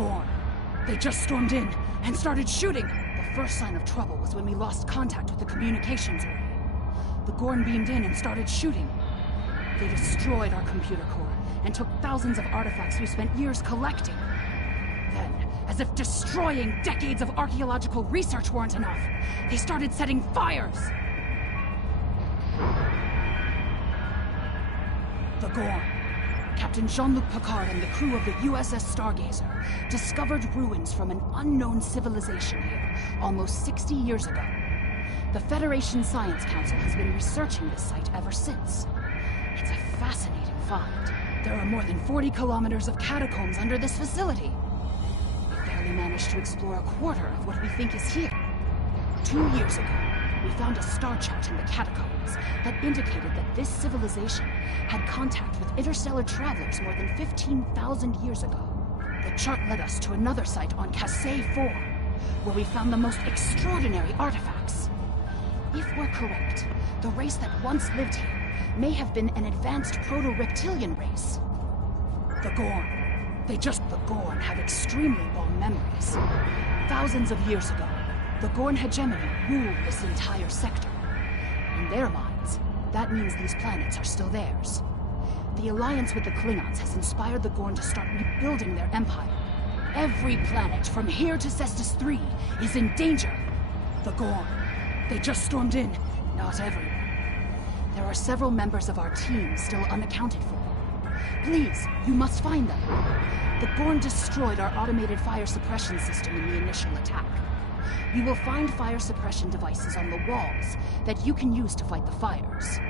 Gorn. They just stormed in and started shooting. The first sign of trouble was when we lost contact with the communications array. The Gorn beamed in and started shooting. They destroyed our computer core and took thousands of artifacts we spent years collecting. Then, as if destroying decades of archaeological research weren't enough, they started setting fires! The Gorn, Captain Jean-Luc Picard and the crew of the USS Stargazer discovered ruins from an unknown civilization here almost 60 years ago. The Federation Science Council has been researching this site ever since. It's a fascinating find. There are more than 40 kilometers of catacombs under this facility. We barely managed to explore a quarter of what we think is here. 2 years ago, we found a star chart in the catacombs that indicated that this civilization had contact with interstellar travelers more than 15,000 years ago. The chart led us to another site on Cassay 4, where we found the most extraordinary artifacts. If we're correct, the race that once lived here may have been an advanced proto-reptilian race. The Gorn. The Gorn have extremely long memories. Thousands of years ago, the Gorn hegemony ruled this entire sector. In their minds, that means these planets are still theirs. The alliance with the Klingons has inspired the Gorn to start rebuilding their empire. Every planet from here to Cestus 3 is in danger. The Gorn. They just stormed in. Not everyone. There are several members of our team still unaccounted for. Please, you must find them. The Gorn destroyed our automated fire suppression system in the initial attack. You will find fire suppression devices on the walls that you can use to fight the fires.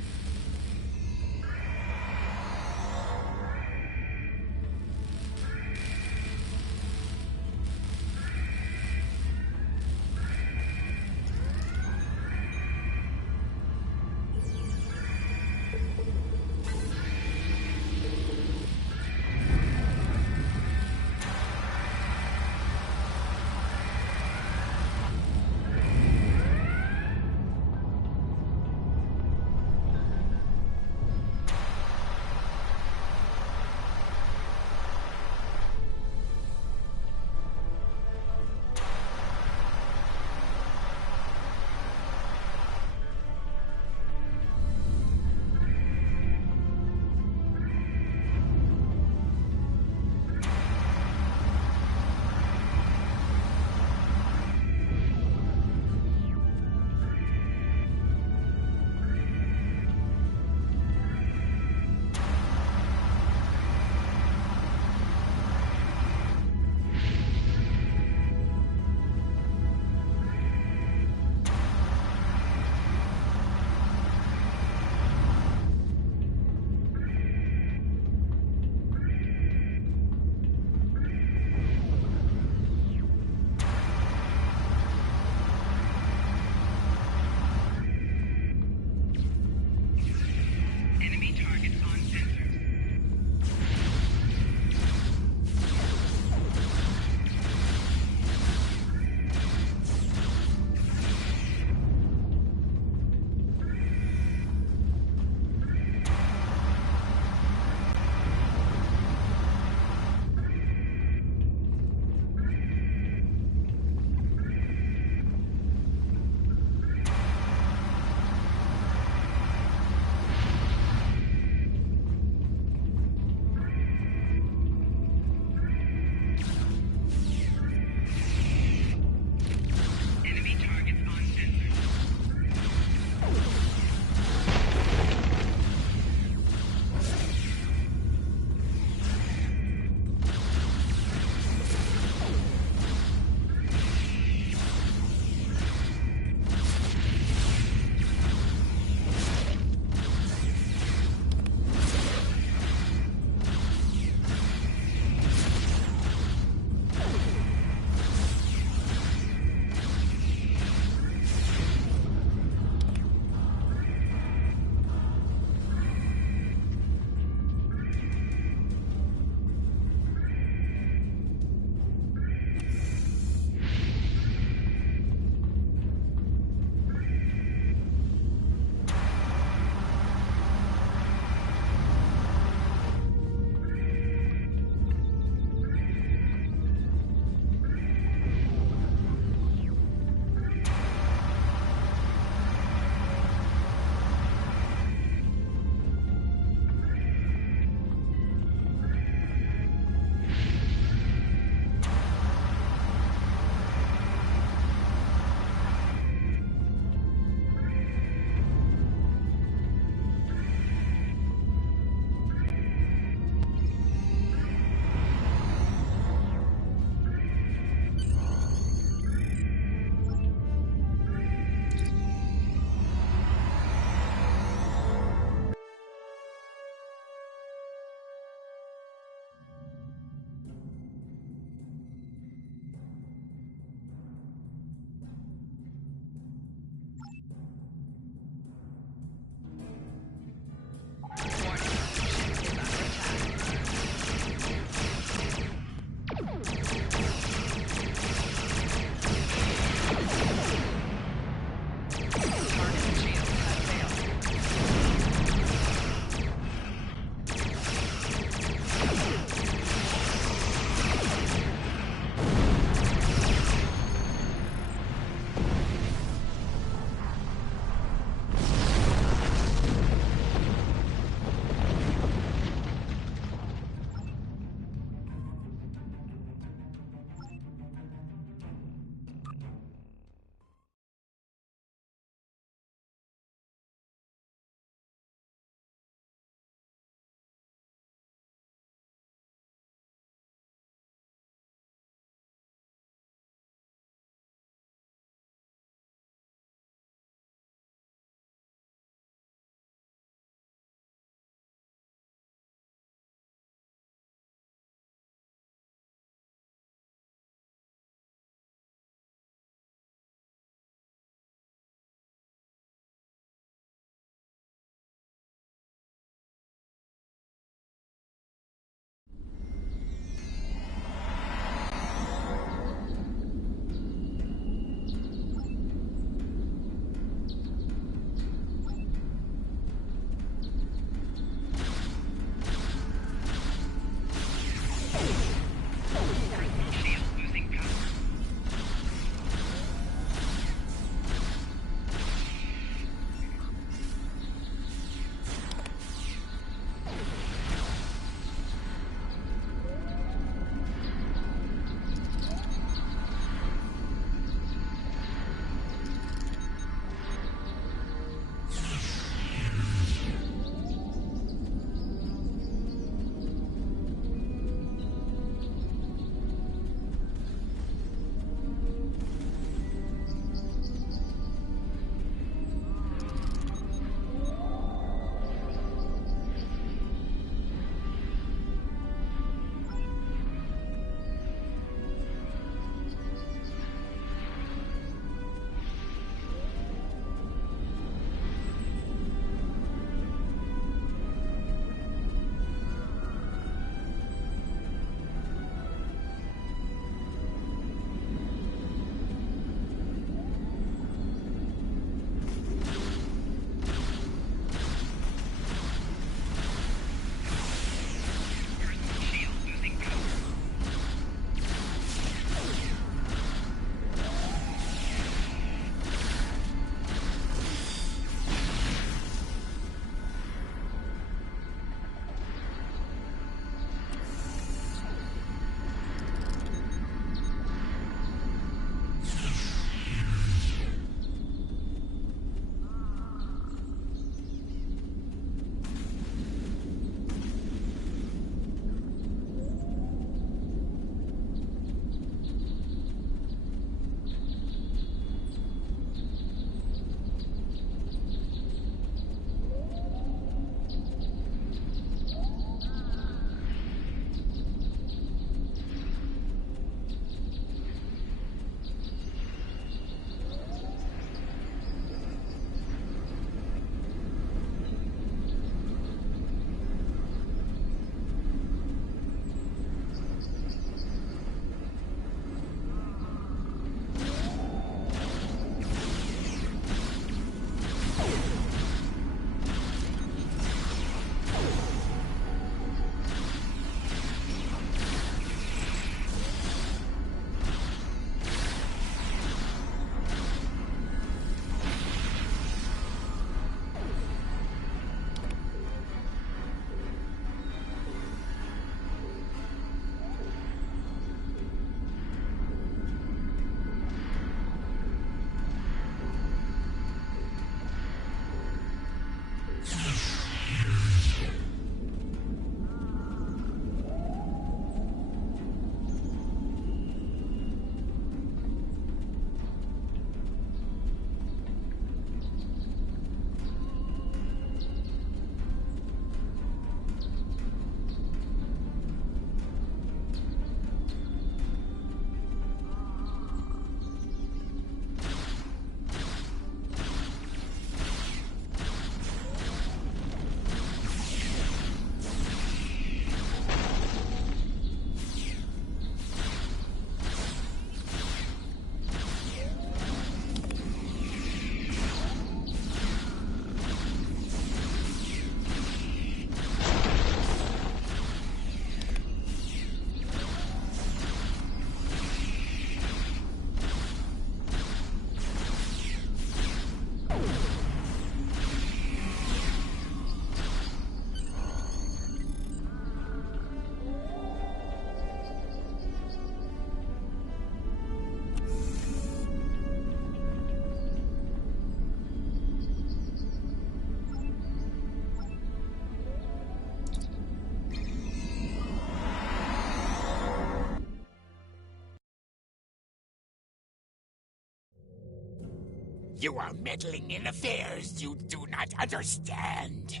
You are meddling in affairs you do not understand.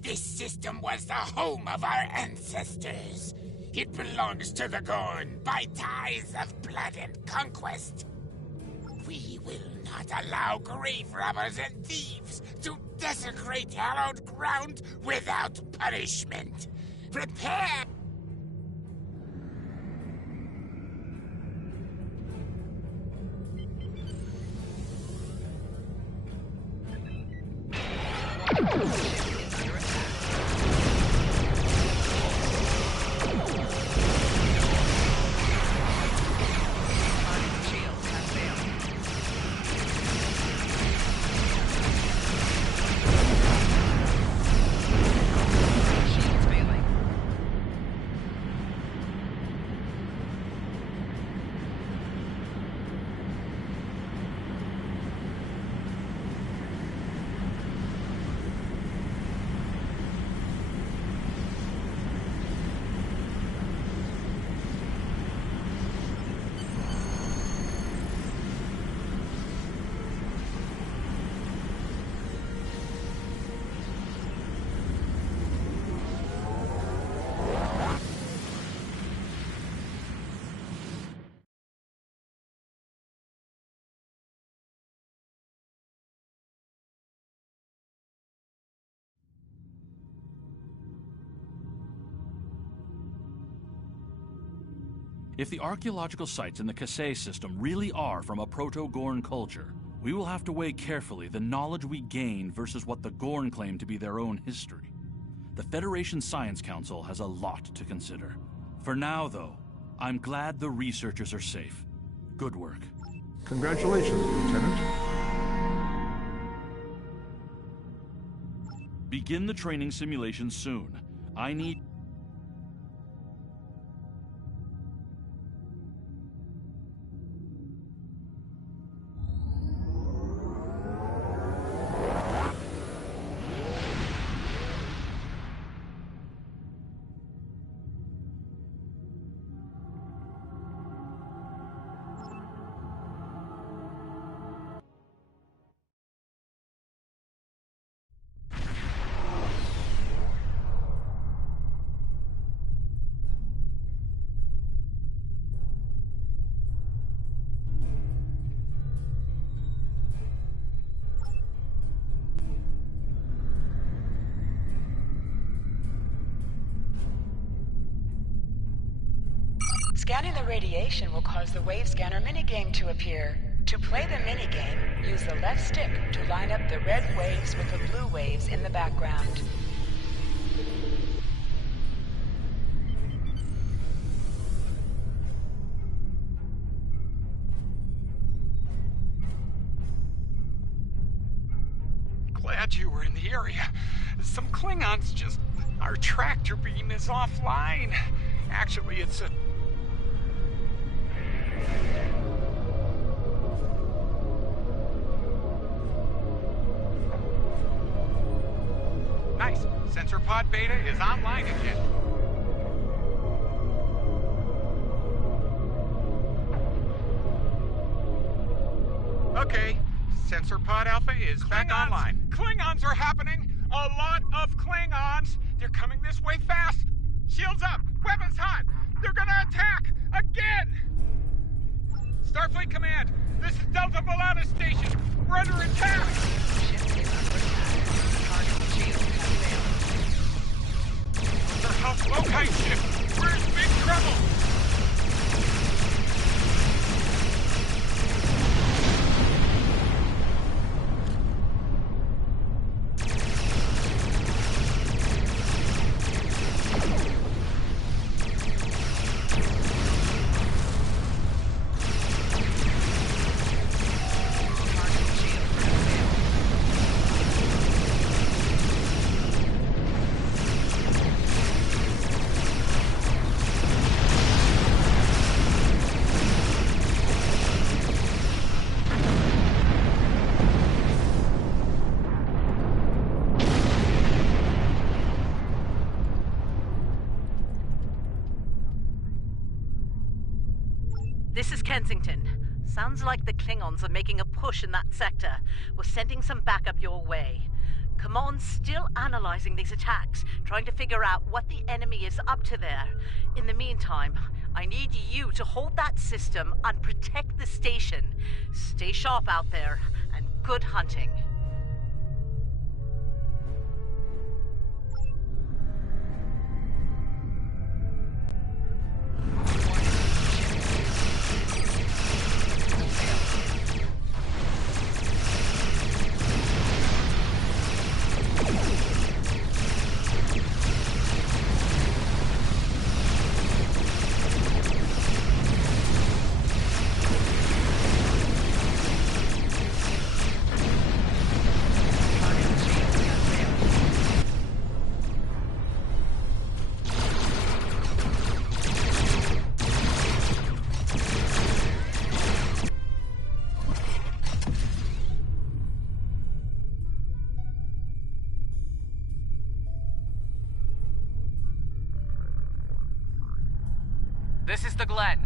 This system was the home of our ancestors. It belongs to the Gorn by ties of blood and conquest. We will not allow grave robbers and thieves to desecrate hallowed ground without punishment. Prepare! If the archaeological sites in the Kasei system really are from a Proto-Gorn culture, we will have to weigh carefully the knowledge we gain versus what the Gorn claim to be their own history. The Federation Science Council has a lot to consider. For now, though, I'm glad the researchers are safe. Good work. Congratulations, Lieutenant. Begin the training simulation soon. I need... Scanning the radiation will cause the wave scanner minigame to appear. To play the minigame, use the left stick to line up the red waves with the blue waves in the background. Glad you were in the area. Some Klingons just... Our tractor beam is offline. Actually, it's a... Nice. Sensor pod beta is online again. Okay. Sensor pod alpha is back online. Klingons are happening! A lot of Klingons! They're coming this way fast! Shields up! Weapons hot! They're gonna attack! Again! Starfleet Command! This is Delta Volata Station! We're under attack! Ship is under attack. Target shield has failed. Their health loci ship! We're in big trouble! This is Kensington. Sounds like the Klingons are making a push in that sector. We're sending some backup your way. Command's still analyzing these attacks, trying to figure out what the enemy is up to there. In the meantime, I need you to hold that system and protect the station. Stay sharp out there, and good hunting. This is the Glen.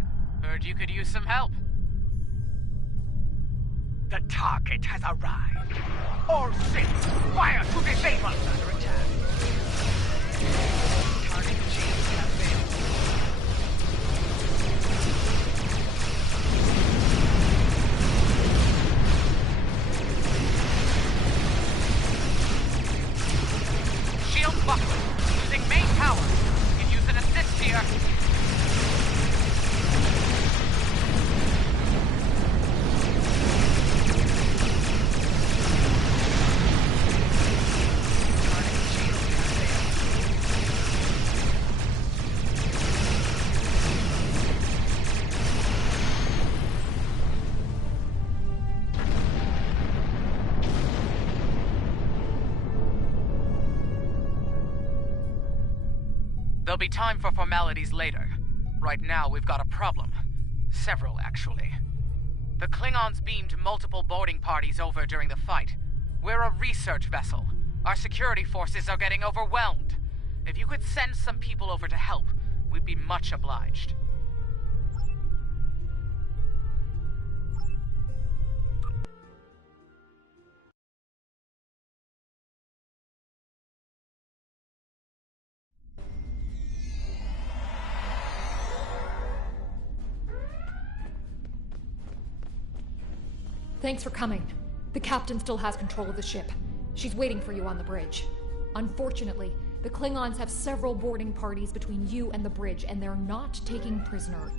Heard you could use some help. The target has arrived. All ships, fire to disable under attack. Target shields have failed. Shield buckler. Using main power. Can use an assist here. There'll be time for formalities later. Right now, we've got a problem. Several, actually. The Klingons beamed multiple boarding parties over during the fight. We're a research vessel. Our security forces are getting overwhelmed. If you could send some people over to help, we'd be much obliged. Thanks for coming. The captain still has control of the ship. She's waiting for you on the bridge. Unfortunately, the Klingons have several boarding parties between you and the bridge, and they're not taking prisoner.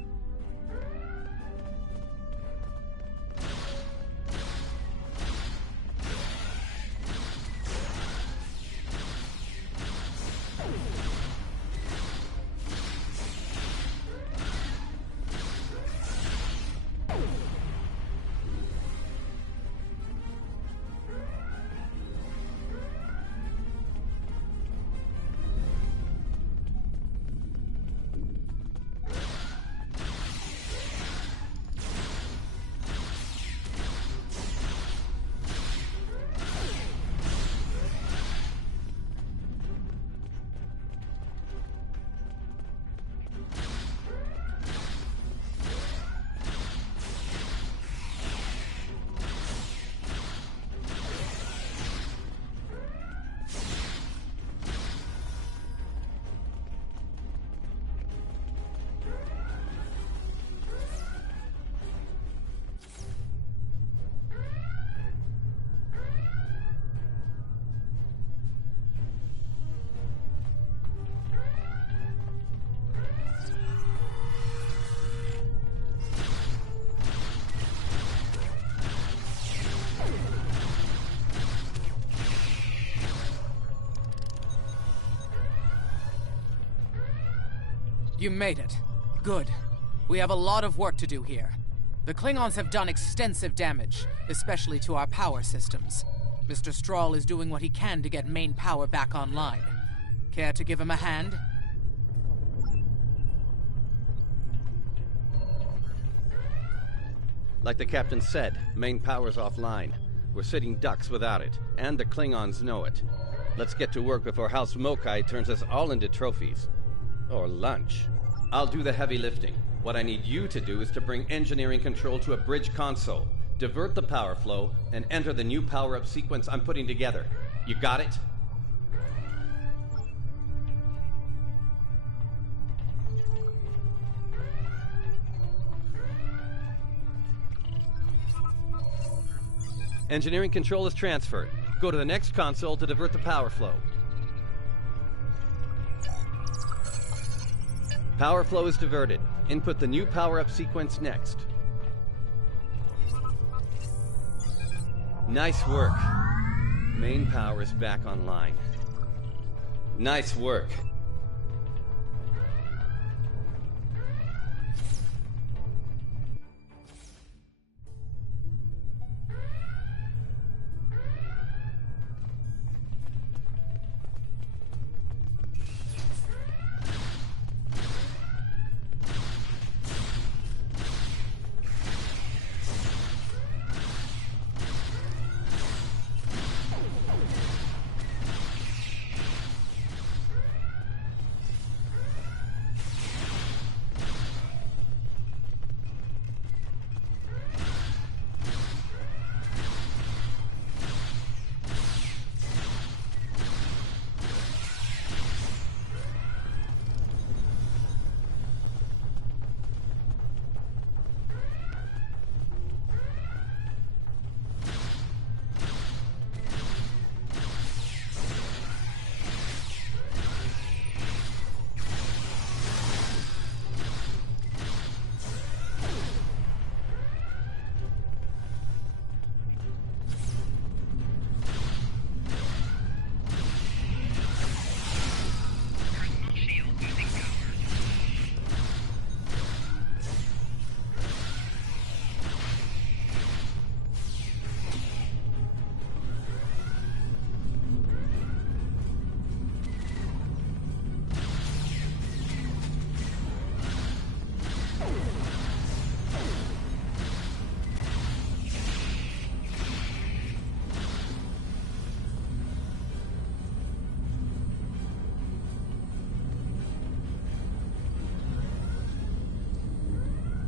You made it. Good. We have a lot of work to do here. The Klingons have done extensive damage, especially to our power systems. Mr. Strahl is doing what he can to get main power back online. Care to give him a hand? Like the captain said, main power's offline. We're sitting ducks without it, and the Klingons know it. Let's get to work before House Mokai turns us all into trophies. Or lunch. I'll do the heavy lifting. What I need you to do is to bring engineering control to a bridge console. Divert the power flow and enter the new power-up sequence I'm putting together. You got it? Engineering control is transferred. Go to the next console to divert the power flow. Power flow is diverted. Input the new power-up sequence next. Nice work. Main power is back online. Nice work.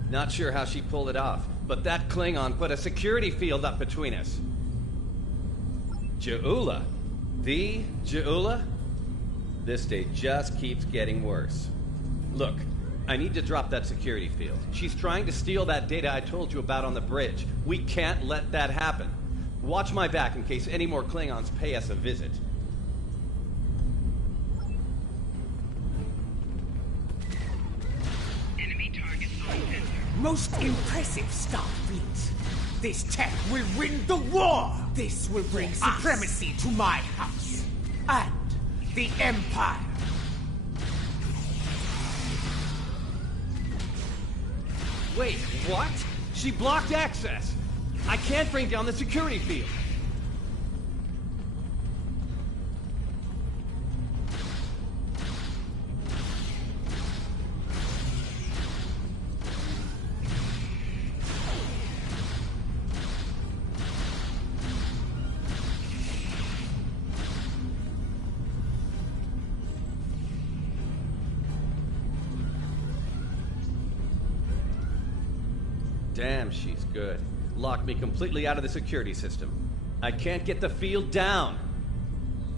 Not sure how she pulled it off, but that Klingon put a security field up between us. Ja'ula? The Ja'ula? This day just keeps getting worse. Look, I need to drop that security field. She's trying to steal that data I told you about on the bridge. We can't let that happen. Watch my back in case any more Klingons pay us a visit. Most impressive, Starfleet. This tech will win the war. This will bring supremacy to my house and the Empire. Wait, what? She blocked access. I can't bring down the security field. Damn, she's good. Locked me completely out of the security system. I can't get the field down.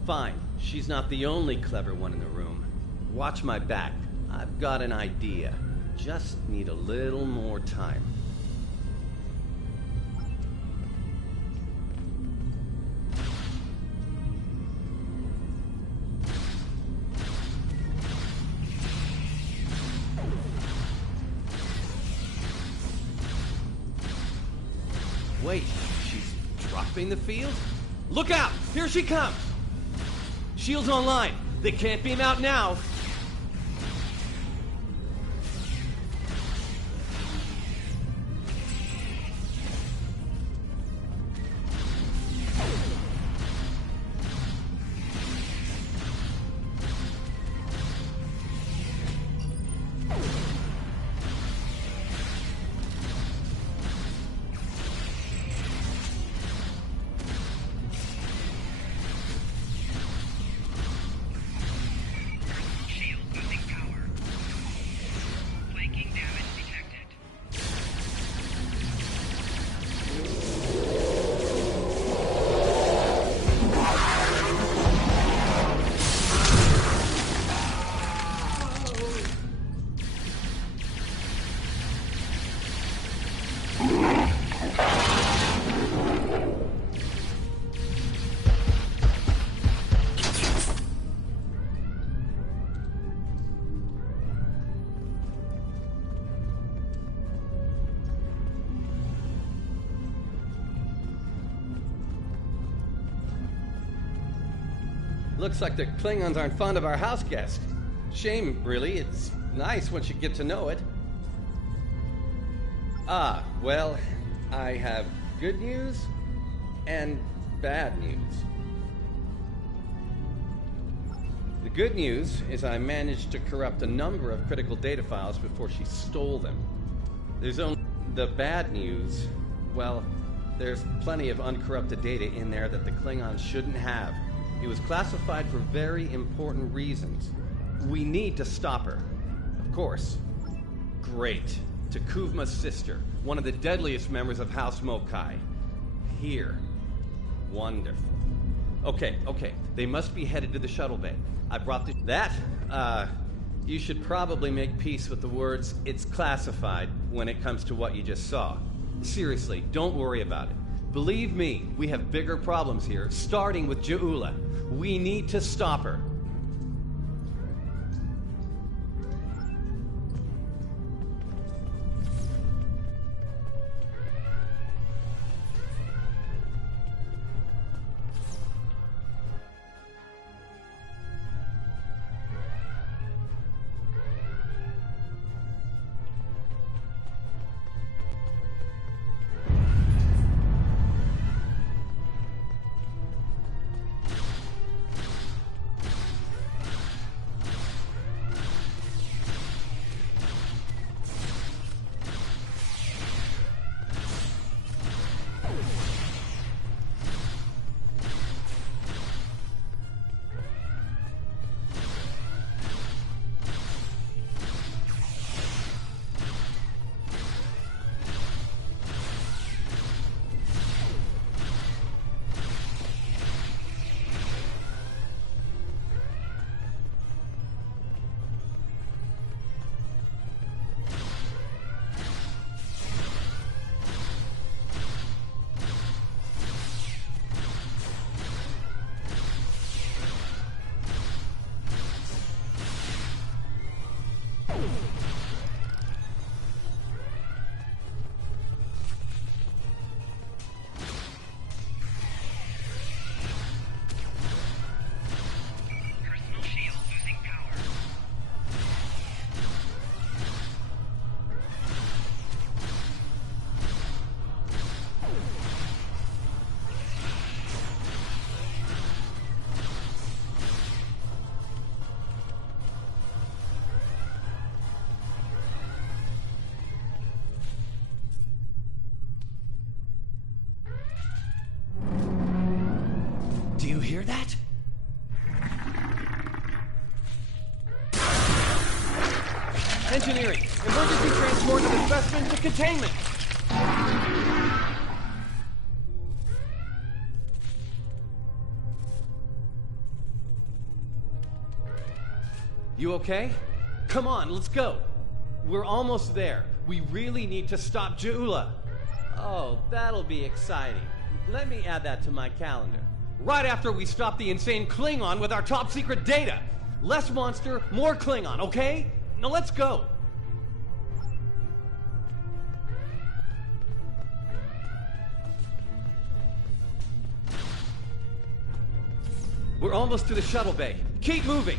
Fine, she's not the only clever one in the room. Watch my back. I've got an idea. Just need a little more time. Wait, she's dropping the field? Look out! Here she comes! Shields online. They can't beam out now. looks like the Klingons aren't fond of our house guest. Shame, really. It's nice once you get to know it. Ah, well, I have good news and bad news. The good news is I managed to corrupt a number of critical data files before she stole them. There's only the bad news. Well, there's plenty of uncorrupted data in there that the Klingons shouldn't have. It was classified for very important reasons. We need to stop her. Of course. Great. Takuvma's sister, one of the deadliest members of House Mokai. Here. Wonderful. Okay. They must be headed to the shuttle bay. I brought you should probably make peace with the words, "it's classified," when it comes to what you just saw. Seriously, don't worry about it. Believe me, we have bigger problems here, starting with Ja'ula. We need to stop her. Do you hear that? Engineering! Emergency transport of the specimen to containment! You okay? Come on, let's go! We're almost there. We really need to stop Ja'ula. Oh, that'll be exciting. Let me add that to my calendar. Right after we stop the insane Klingon with our top secret data. Less monster, more Klingon, okay? Now let's go. We're almost to the shuttle bay. Keep moving.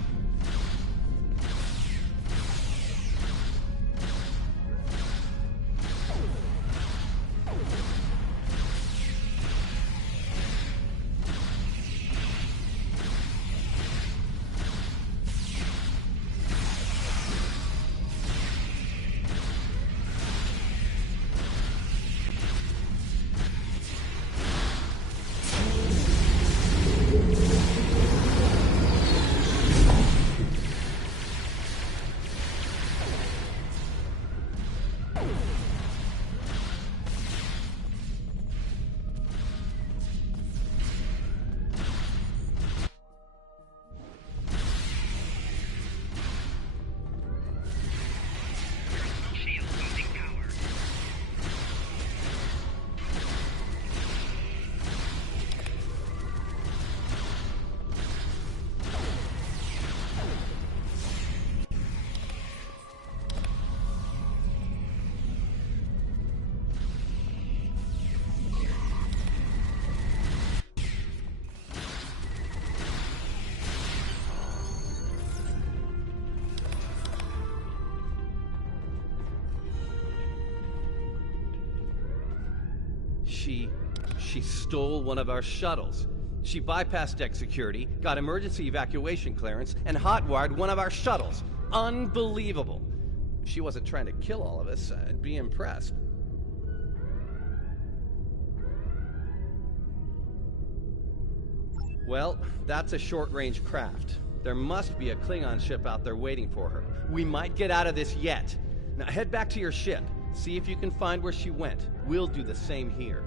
She stole one of our shuttles. She bypassed deck security, got emergency evacuation clearance, and hotwired one of our shuttles. Unbelievable. If she wasn't trying to kill all of us, I'd be impressed. Well, that's a short-range craft. There must be a Klingon ship out there waiting for her. We might get out of this yet. Now head back to your ship. See if you can find where she went. We'll do the same here.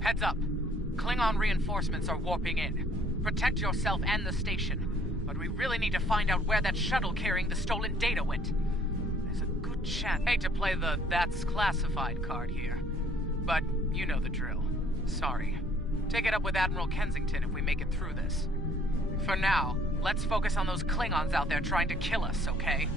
Heads up. Klingon reinforcements are warping in. Protect yourself and the station. But we really need to find out where that shuttle carrying the stolen data went. There's a good chance. Hate to play the "that's classified" card here. But you know the drill. Sorry. Take it up with Admiral Kensington if we make it through this. For now, let's focus on those Klingons out there trying to kill us, okay?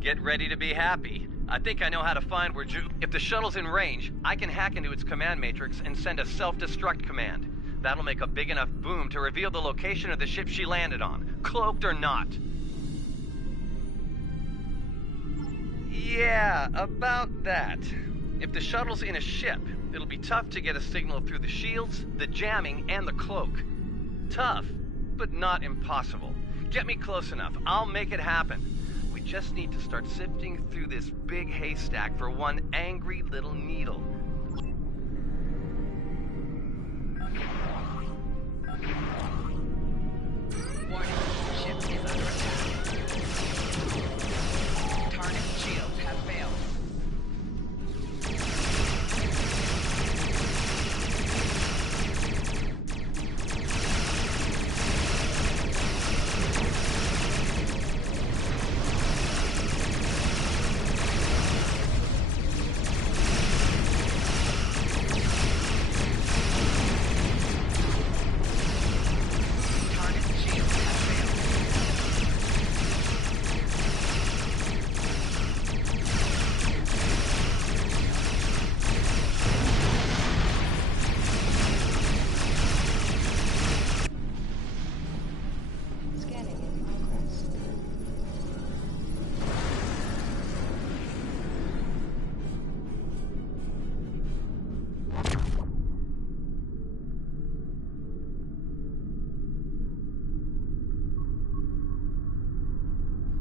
Get ready to be happy. I think I know how to find where If the shuttle's in range, I can hack into its command matrix and send a self-destruct command. That'll make a big enough boom to reveal the location of the ship she landed on, cloaked or not. Yeah, about that. If the shuttle's in a ship, it'll be tough to get a signal through the shields, the jamming, and the cloak. Tough, but not impossible. Get me close enough. I'll make it happen. We just need to start sifting through this big haystack for one angry little needle. Warning, ship is under attack. Target shields have failed.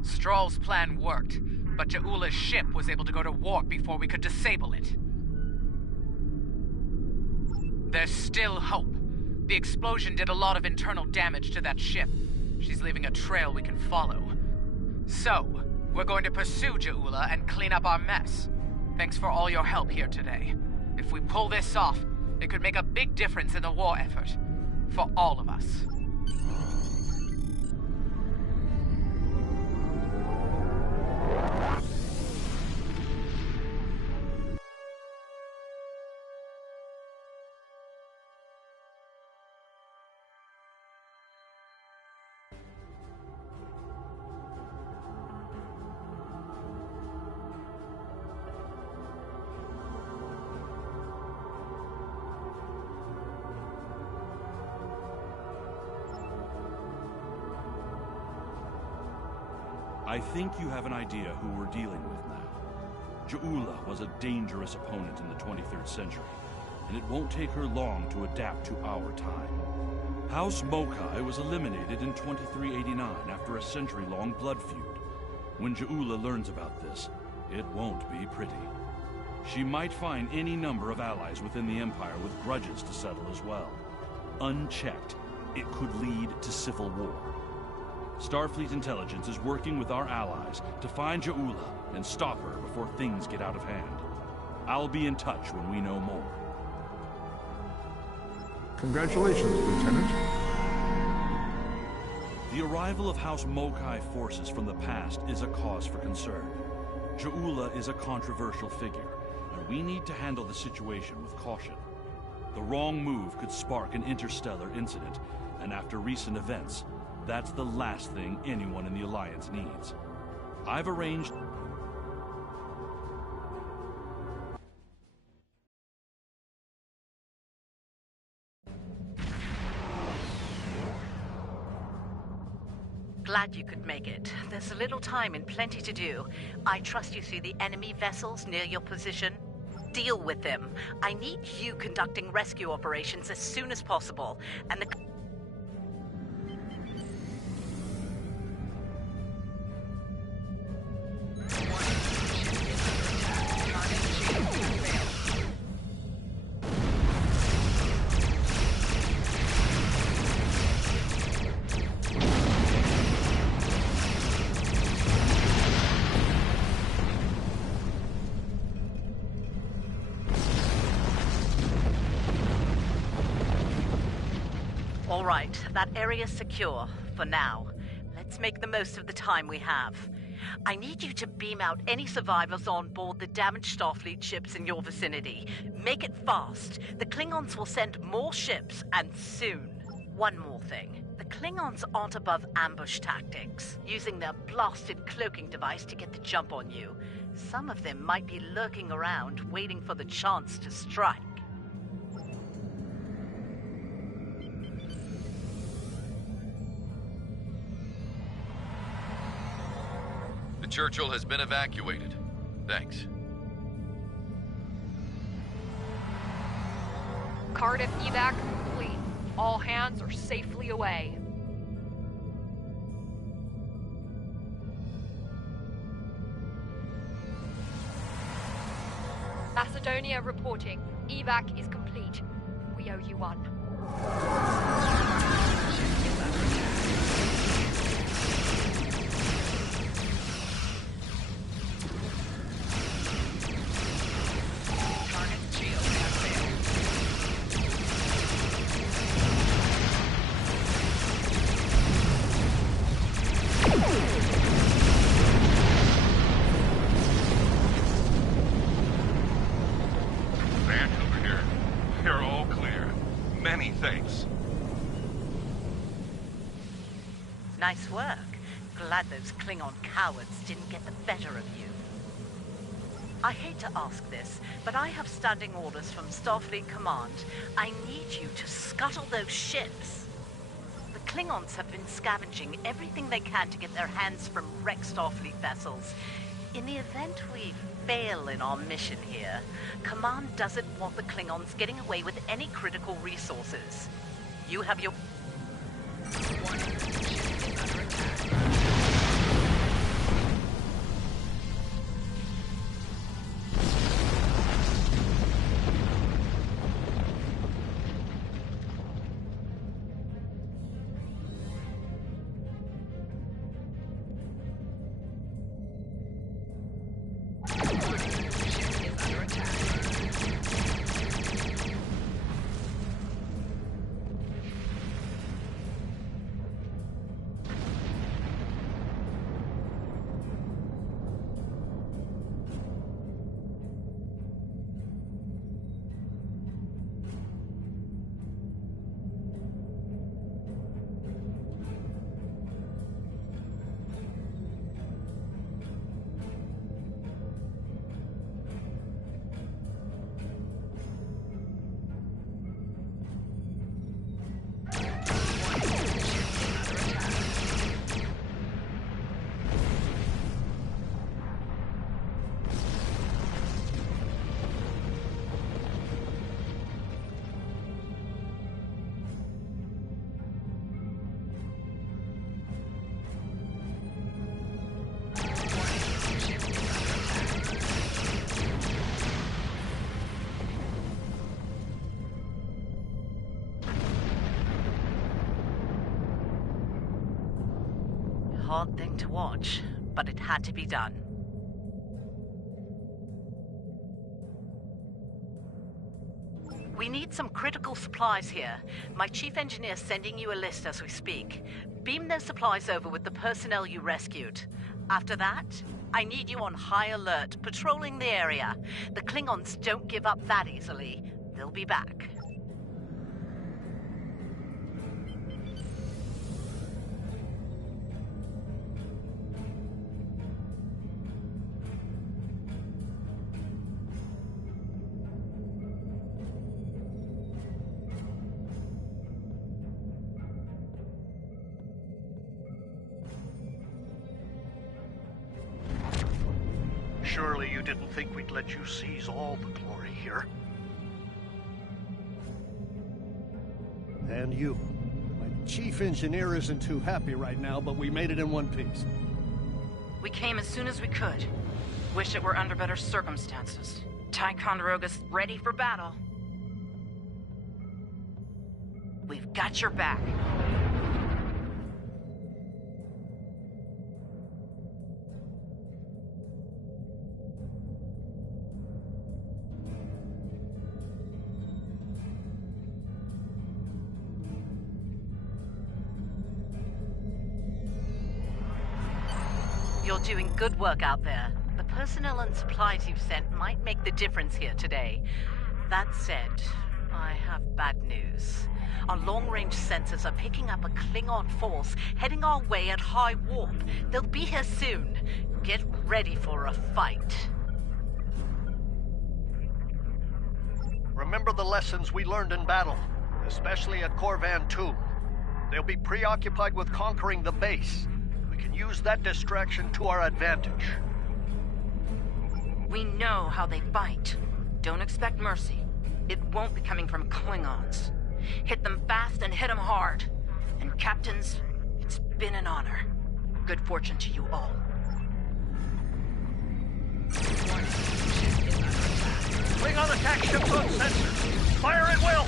Stroll's plan worked, but Ja'ula's ship was able to go to warp before we could disable it. There's still hope. The explosion did a lot of internal damage to that ship. She's leaving a trail we can follow. So, we're going to pursue Ja'ula and clean up our mess. Thanks for all your help here today. If we pull this off, it could make a big difference in the war effort. For all of us. I think you have an idea who we're dealing with now. Ja'ula was a dangerous opponent in the 23rd century, and it won't take her long to adapt to our time. House Mokai was eliminated in 2389 after a century-long blood feud. When Ja'ula learns about this, it won't be pretty. She might find any number of allies within the Empire with grudges to settle as well. Unchecked, it could lead to civil war. Starfleet intelligence is working with our allies to find Ja'ula and stop her before things get out of hand. I'll be in touch when we know more. Congratulations, Lieutenant. The arrival of House Mokai forces from the past is a cause for concern. Ja'ula is a controversial figure, and we need to handle the situation with caution. The wrong move could spark an interstellar incident, and after recent events, that's the last thing anyone in the Alliance needs. I've arranged... Glad you could make it. There's a little time and plenty to do. I trust you see the enemy vessels near your position. Deal with them. I need you conducting rescue operations as soon as possible, and the... All right, that area's secure, for now. Let's make the most of the time we have. I need you to beam out any survivors on board the damaged Starfleet ships in your vicinity. Make it fast. The Klingons will send more ships, and soon. One more thing. The Klingons aren't above ambush tactics, using their blasted cloaking device to get the jump on you. Some of them might be lurking around, waiting for the chance to strike. The Churchill has been evacuated. Thanks. Cardiff evac complete. All hands are safely away. Macedonia reporting. Evac is complete. We owe you one. Nice work. Glad those Klingon cowards didn't get the better of you. I hate to ask this, but I have standing orders from Starfleet Command. I need you to scuttle those ships. The Klingons have been scavenging everything they can to get their hands from wrecked Starfleet vessels. In the event we fail in our mission here, Command doesn't want the Klingons getting away with any critical resources. You have your... hard thing to watch, but it had to be done. We need some critical supplies here. My chief engineer's sending you a list as we speak. Beam those supplies over with the personnel you rescued. After that, I need you on high alert, patrolling the area. The Klingons don't give up that easily. They'll be back. Surely you didn't think we'd let you seize all the glory here. And you. My chief engineer isn't too happy right now, but we made it in one piece. We came as soon as we could. Wish it were under better circumstances. Ticonderoga's ready for battle. We've got your back. You're doing good work out there. The personnel and supplies you've sent might make the difference here today. That said, I have bad news. Our long-range sensors are picking up a Klingon force heading our way at high warp. They'll be here soon. Get ready for a fight. Remember the lessons we learned in battle, especially at Corvan 2. They'll be preoccupied with conquering the base. We can use that distraction to our advantage. We know how they fight. Don't expect mercy. It won't be coming from Klingons. Hit them fast and hit them hard. And captains, it's been an honor. Good fortune to you all. Klingon attack ships on sensors. Fire at will!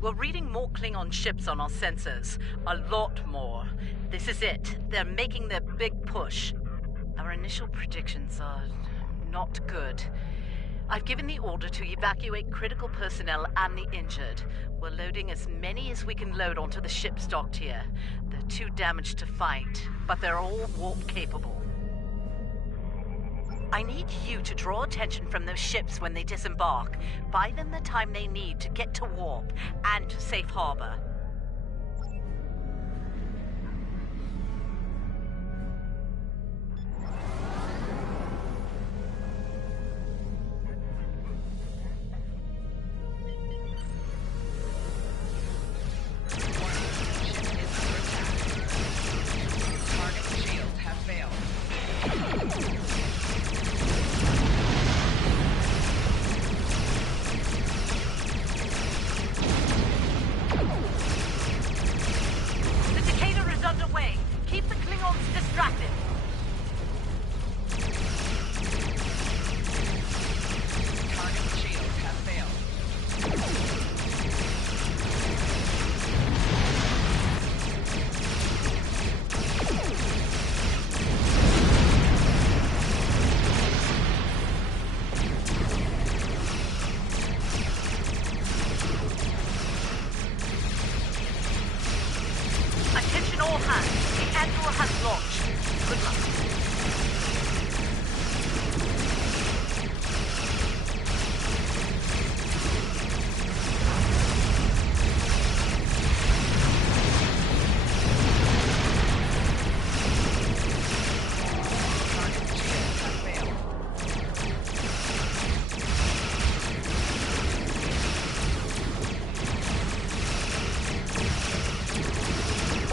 We're reading more Klingon ships on our sensors. A lot more. This is it. They're making their big push. Our initial predictions are not good. I've given the order to evacuate critical personnel and the injured. We're loading as many as we can load onto the ships docked here. They're too damaged to fight, but they're all warp capable. I need you to draw attention from those ships when they disembark. Buy them the time they need to get to warp and safe harbor. Admiral has launched. Good luck.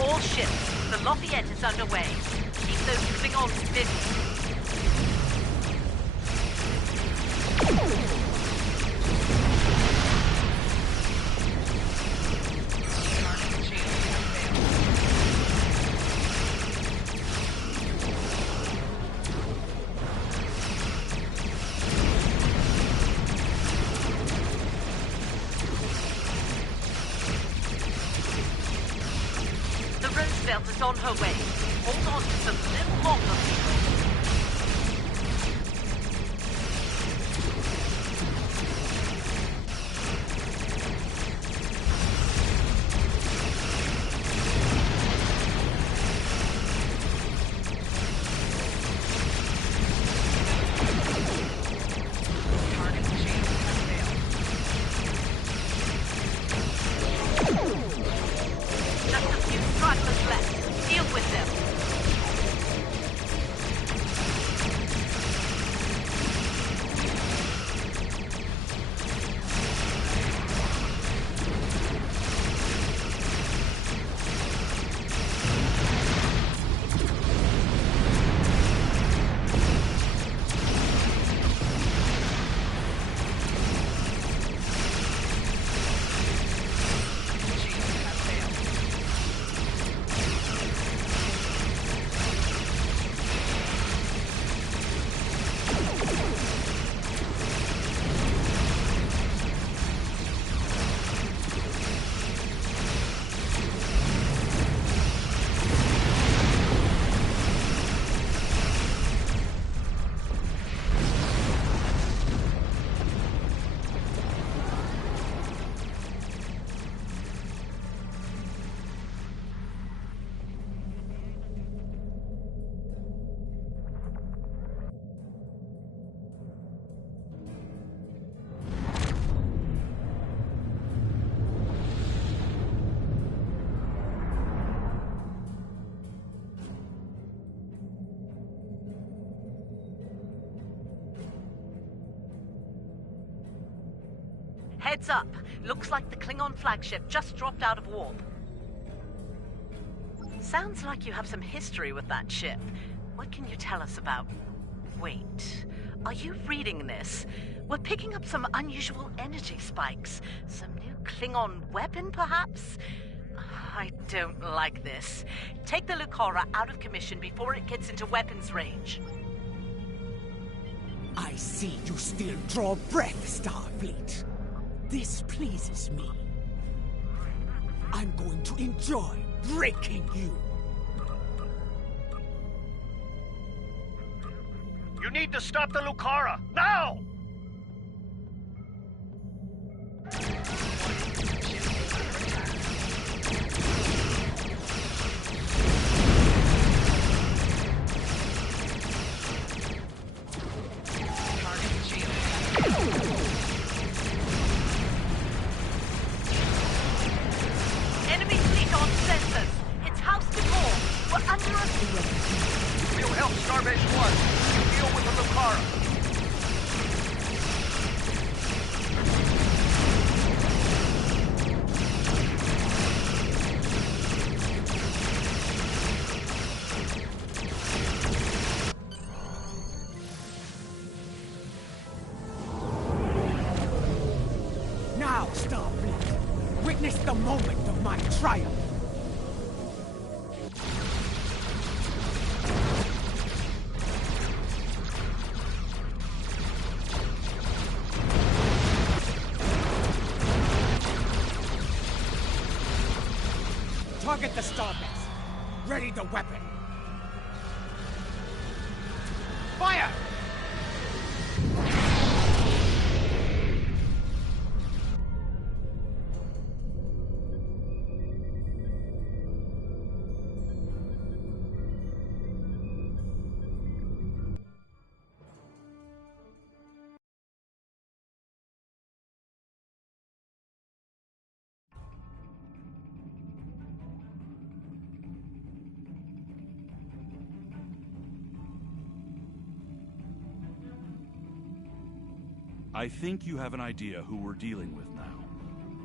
All ships, the Lafayette is underway. Keep those Klingons busy. The Roosevelt is on her way. Hold on just a little longer, people. Just a few strikers left. Deal with them. Heads up. Looks like the Klingon flagship just dropped out of warp. Sounds like you have some history with that ship. What can you tell us about... Wait, are you reading this? We're picking up some unusual energy spikes. Some new Klingon weapon, perhaps? I don't like this. Take the Lucara out of commission before it gets into weapons range. I see you still draw breath, Starfleet. This pleases me. I'm going to enjoy breaking you. You need to stop the Lucara, now! Enemy fleet on sensors. It's house to core. We're under a... We'll help Starbase 1. You deal with the Lucara. Now, Starfleet, witness the moment of my triumph. Target the Starbase. Ready the weapon. Fire! I think you have an idea who we're dealing with now.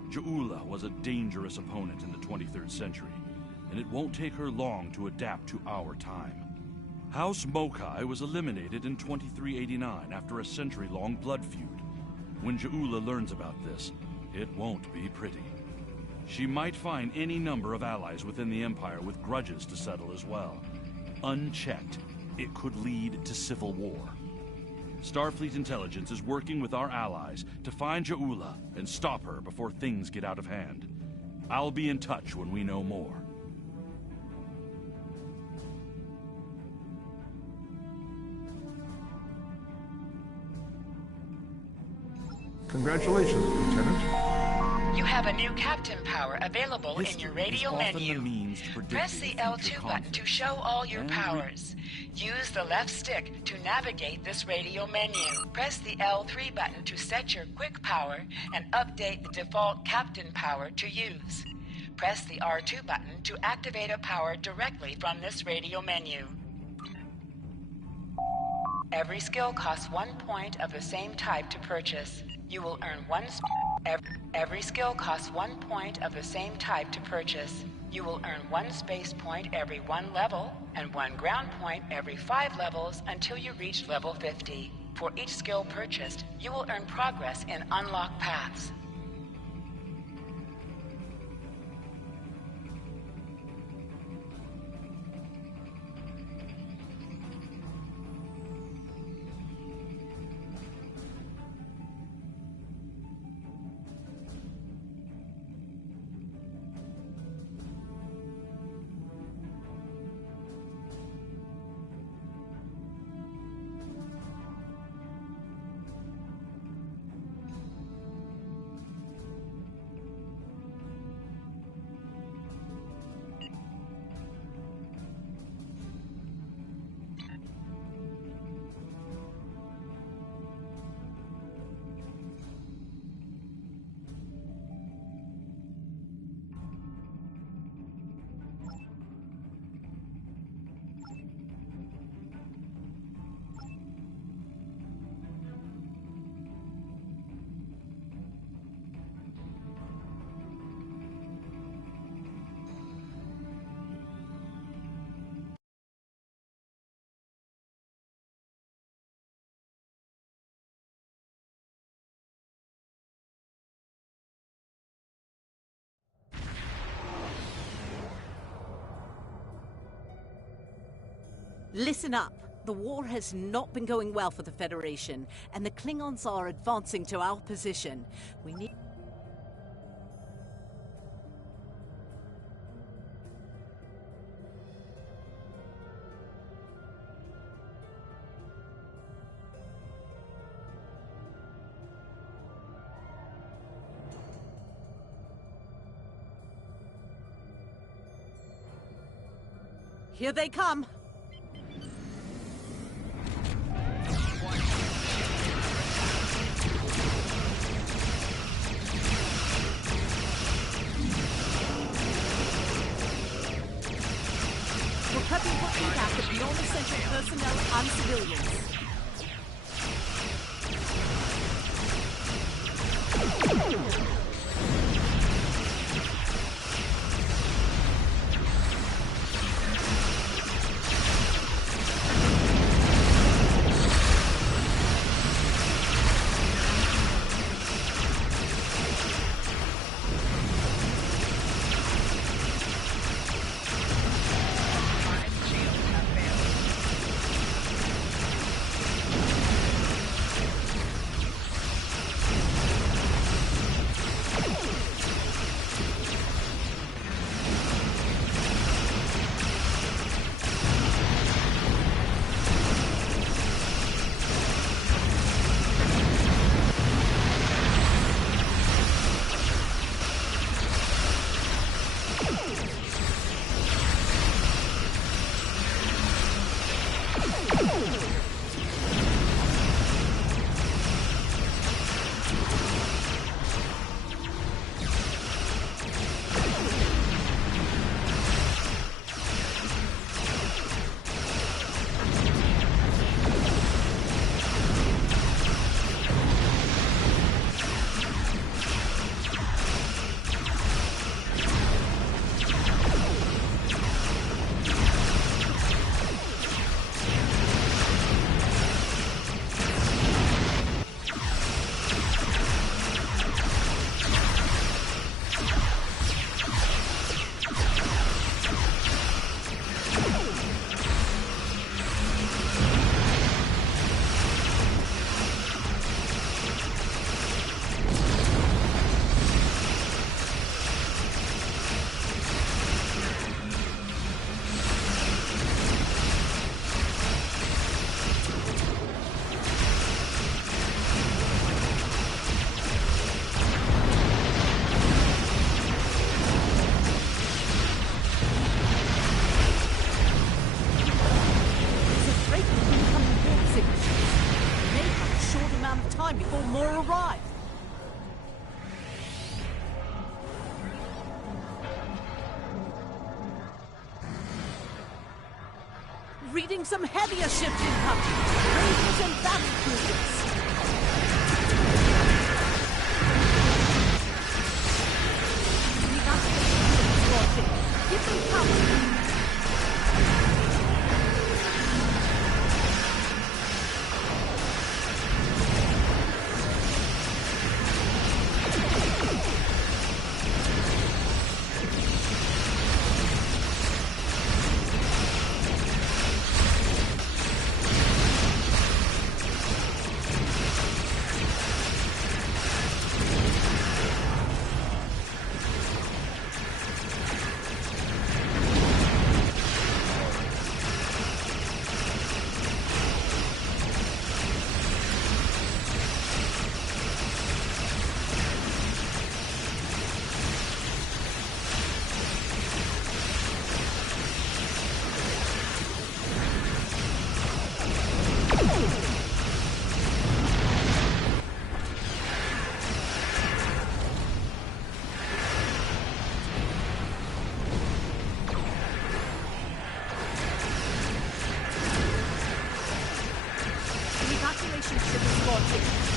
Ja'ula was a dangerous opponent in the 23rd century, and it won't take her long to adapt to our time. House Mokai was eliminated in 2389 after a century-long blood feud. When Ja'ula learns about this, it won't be pretty. She might find any number of allies within the Empire with grudges to settle as well. Unchecked, it could lead to civil war. Starfleet intelligence is working with our allies to find Ja'ula and stop her before things get out of hand. I'll be in touch when we know more. Congratulations, Lieutenant. You have a new captain power available in your radio menu. Press the L2 button to show all your powers. Use the left stick to navigate this radio menu. Press the L3 button to set your quick power and update the default captain power to use. Press the R2 button to activate a power directly from this radio menu. Every skill costs 1 point of the same type to purchase. You will earn every skill costs 1 point of the same type to purchase. You will earn 1 space point every 1 level and 1 ground point every 5 levels until you reach level 50. For each skill purchased, you will earn progress in unlocked paths. Listen up. The war has not been going well for the Federation, and the Klingons are advancing to our position. We need... Here they come. We're prepping for impact of non-essential personnel and civilians. Reading some heavier ships incoming. Raiders and battle cruisers. We got to get launching. Give them cover.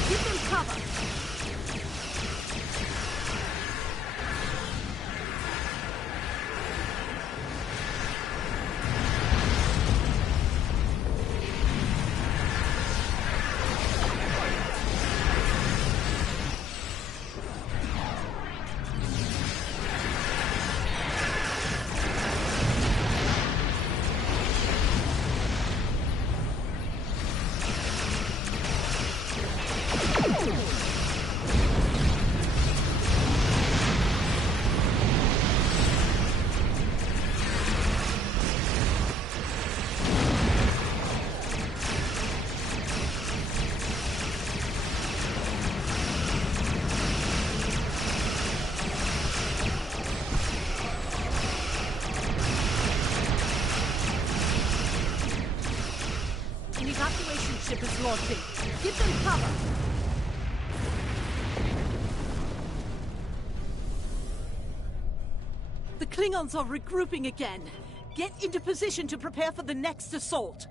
Give them cover! Ship is launching. Give them cover! The Klingons are regrouping again. Get into position to prepare for the next assault.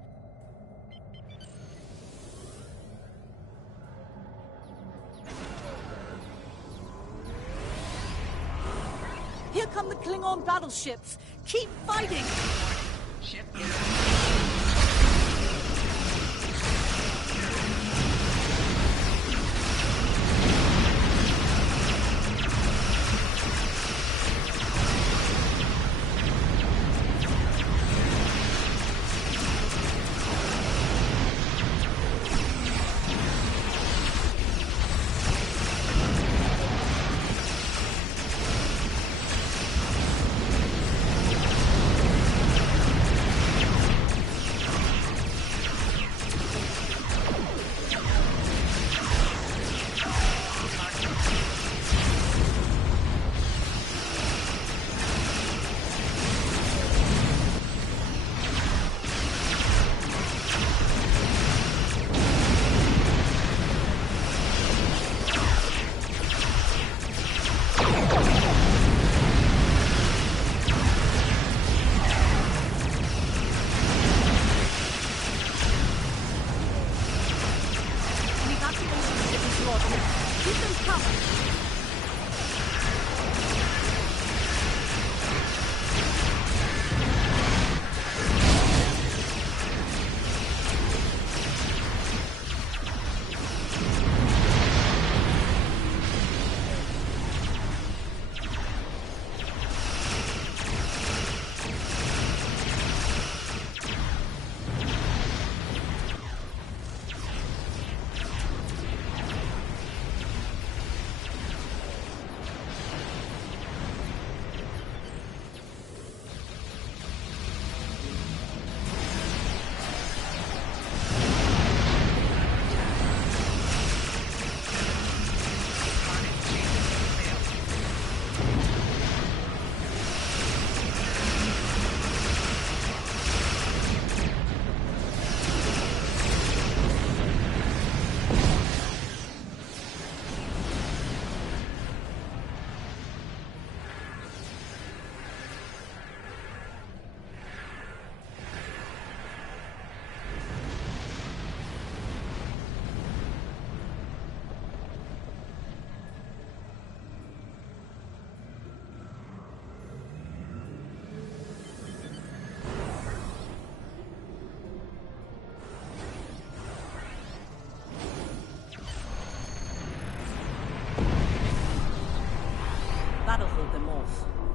Here come the Klingon battleships. Keep fighting! Ship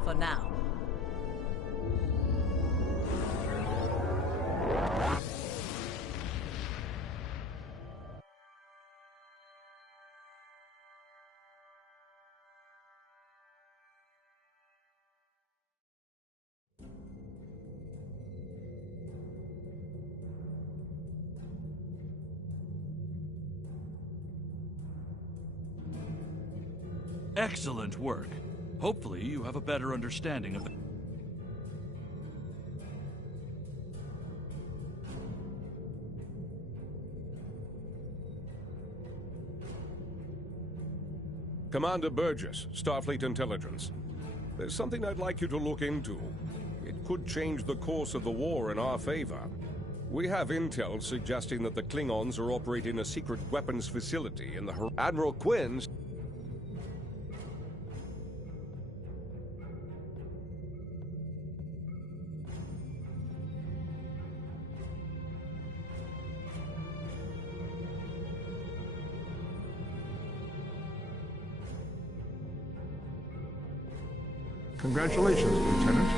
for now. Excellent work. Hopefully you have a better understanding of the... Commander Burgess, Starfleet Intelligence. There's something I'd like you to look into. It could change the course of the war in our favor. We have intel suggesting that the Klingons are operating a secret weapons facility in the... Admiral Quinn's... Congratulations, Lieutenant.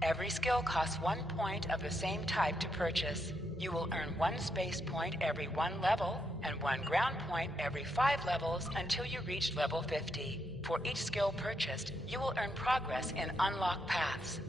Every skill costs 1 point of the same type to purchase. You will earn 1 space point every 1 level, and 1 ground point every 5 levels until you reach level 50. For each skill purchased, you will earn progress in unlocked paths.